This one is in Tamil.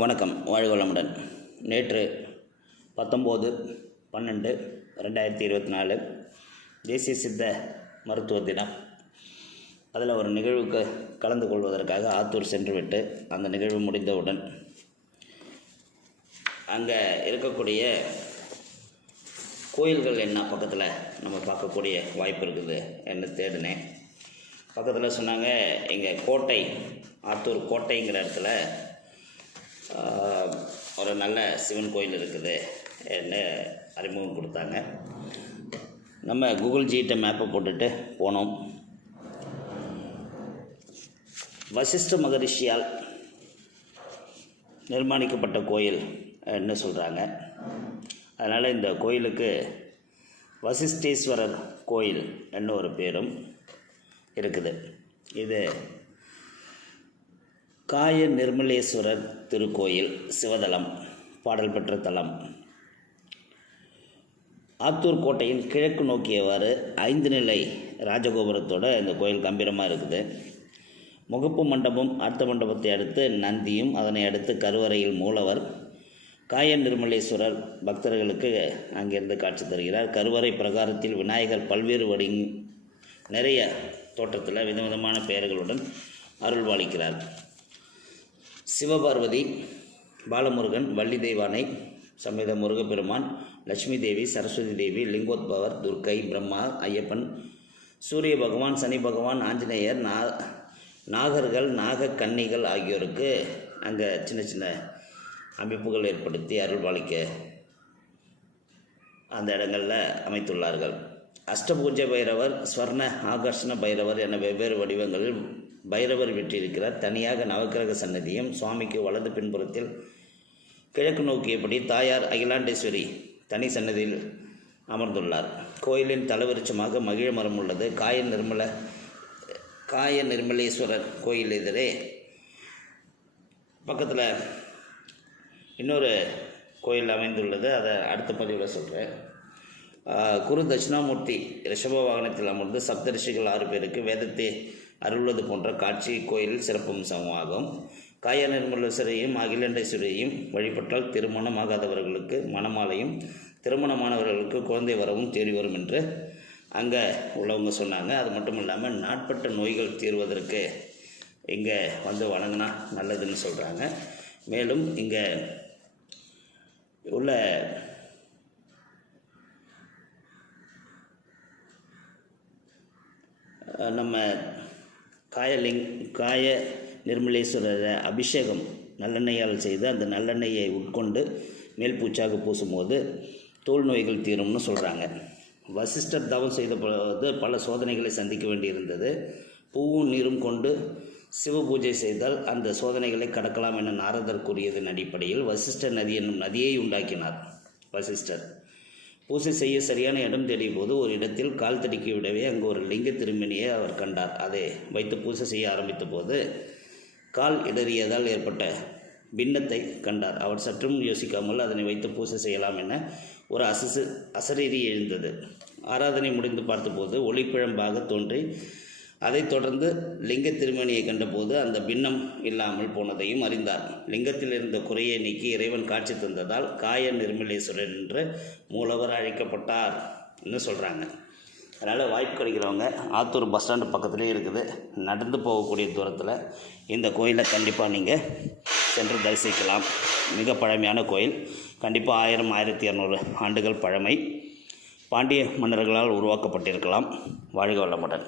வணக்கம். வாழ்க வளமுடன். நேற்று பத்தொம்போது பன்னெண்டு ரெண்டாயிரத்தி இருபத்தி நாலு தேசிய சித்த மருத்துவ தினம். அதில் ஒரு நிகழ்வுக்கு கலந்து கொள்வதற்காக ஆத்தூர் சென்றுவிட்டு அந்த நிகழ்வு முடிந்தவுடன் அங்கே இருக்கக்கூடிய கோயில்கள் என்ன பக்கத்தில் நம்ம பார்க்கக்கூடிய வாய்ப்பு இருக்குது என்று தேடினேன். பக்கத்தில் சொன்னாங்க எங்கள் கோட்டை ஆத்தூர் கோட்டைங்கிற இடத்துல ஒரு நல்ல சிவன் கோயில் இருக்குது. என்று அறிமுகம் கொடுத்தாங்க. நம்ம கூகுள் ஜிகிட்ட மேப்பை போட்டுட்டு போனோம். வசிஷ்ட மகரிஷியால் நிர்மாணிக்கப்பட்ட கோயில் என்ன சொல்கிறாங்க அதனால் இந்த கோயிலுக்கு வசிஷ்டேஸ்வரர் கோயில் என்ன ஒரு பேரும் இருக்குது. இது காய நிர்மலேஸ்வரர் திருக்கோயில் சிவதலம் பாடல் பெற்ற தலம். ஆத்தூர் கோட்டையின் கிழக்கு நோக்கியவாறு ஐந்து நிலை ராஜகோபுரத்தோட இந்த கோயில் கம்பீரமாக இருக்குது. முகப்பு மண்டபம் அர்த்த மண்டபத்தை அடுத்து நந்தியும் அதனை அடுத்து கருவறையில் மூலவர் காய நிர்மலேஸ்வரர் பக்தர்களுக்கு அங்கிருந்து காட்சி தருகிறார். கருவறை பிரகாரத்தில் விநாயகர் பல்வேறு வடி நிறைய தோற்றத்தில் விதவிதமான பெயர்களுடன் அருள்வாளிக்கிறார். சிவபார்வதி பாலமுருகன் வள்ளி தெய்வானை சமேத முருகப்பெருமான் லட்சுமி தேவி சரஸ்வதி தேவி லிங்கோத்பவர் துர்க்கை பிரம்மா ஐயப்பன் சூரிய பகவான் சனி பகவான் ஆஞ்சநேயர் நா நாகர்கள் நாக கன்னிகள் ஆகியோருக்கு அங்கே சின்ன சின்ன அமைப்புகள் ஏற்படுத்தி அருள்பாலிக்க அந்த இடங்களில் அமைத்துள்ளார்கள். அஷ்டபூஜை பைரவர் ஸ்வர்ண ஆகர்ஷண பைரவர் என வெவ்வேறு வடிவங்களில் பைரவர் விட்டிருக்கிறார் தனியாக நவக்கிரக சன்னதியும் சுவாமிக்கு வலது பின்புறத்தில் கிழக்கு நோக்கியபடி தாயார் அகிலாண்டேஸ்வரி தனி சன்னதியில் அமர்ந்துள்ளார். கோயிலின் தலைவருச்சமாக மகிழ மரம் உள்ளது. காய நிர்மல காய நிர்மலேஸ்வரர் கோயில் எதிரே பக்கத்தில் இன்னொரு கோயில் அமைந்துள்ளது. அதை அடுத்த பதிவில் சொல்கிறேன் குரு தட்சிணாமூர்த்தி ரிஷப வாகனத்தில் அமர்ந்து சப்தரிஷிகள் ஆறு பேருக்கு வேதத்தை அருள்வது போன்ற காட்சி கோயிலில் சிறப்பம்சமாகும் காய நிர்மலேஸ்வரையும் அகிலண்டேஸ்வரியையும் வழிபட்டால் திருமணமாகாதவர்களுக்கு மணமாலையும் திருமணமானவர்களுக்கு குழந்தை வரவும் தேடி வரும் என்று அங்கே உள்ளவங்க சொன்னாங்க. அது மட்டும் இல்லாமல் நாட்பட்ட நோய்கள் தீர்வதற்கு இங்கே வந்து வணங்கினா நல்லதுன்னு சொல்கிறாங்க மேலும் இங்கே உள்ள நம்ம காயலிங் காய நிர்மலேஸ்வரரை அபிஷேகம் நல்லெண்ணெயால் செய்து அந்த நல்லெண்ணெயை உட்கொண்டு மேல் பூச்சாக பூசும்போது தோல் நோய்கள் தீரும்னு சொல்கிறாங்க வசிஷ்டர் தவம் செய்த போது பல சோதனைகளை சந்திக்க வேண்டியிருந்தது. பூவும் நீரும் கொண்டு சிவ பூஜை செய்தால் அந்த சோதனைகளை கடக்கலாம் என நாரதர் கூறியதன் அடிப்படையில் வசிஷ்டர் நதி என்னும் நதியை உண்டாக்கினார் வசிஷ்டர். பூசை செய்ய சரியான இடம் தேடிய போது ஒரு இடத்தில் கால் தடுக்கி விடவே அங்கு ஒரு லிங்க திருமணியை அவர் கண்டார். அதை வைத்து பூசை செய்ய ஆரம்பித்த போது கால் இடறியதால் ஏற்பட்ட பின்னத்தை கண்டார். அவர் சற்றும் யோசிக்காமல் அதனை வைத்து பூசை செய்யலாம் என ஒரு அசசு அசரீரி எழுந்தது. ஆராதனை முடிந்து பார்த்தபோது ஒளிப்பிழம்பாக தோன்றி அதைத் தொடர்ந்து லிங்க திருமணியை கண்டபோது அந்த பின்னம் இல்லாமல் போனதையும் அறிந்தார். லிங்கத்தில் இருந்த குறையை நீக்கி இறைவன் காட்சி தந்ததால் காய நிர்மலேஸ்வரன் என்று மூலவர் அழைக்கப்பட்டார் என்று சொல்கிறாங்க அதனால் வாய்ப்பு கிடைக்கிறவங்க ஆத்தூர் பஸ் ஸ்டாண்டு பக்கத்துலேயே இருக்குது. நடந்து போகக்கூடிய தூரத்தில் இந்த கோயிலை கண்டிப்பாக நீங்கள் சென்று தரிசிக்கலாம். மிக பழமையான கோயில். கண்டிப்பாக ஆயிரம் ஆயிரத்தி இரநூறு ஆண்டுகள் பழமை. பாண்டிய மன்னர்களால் உருவாக்கப்பட்டிருக்கலாம். வாழ்க வளமுடன்.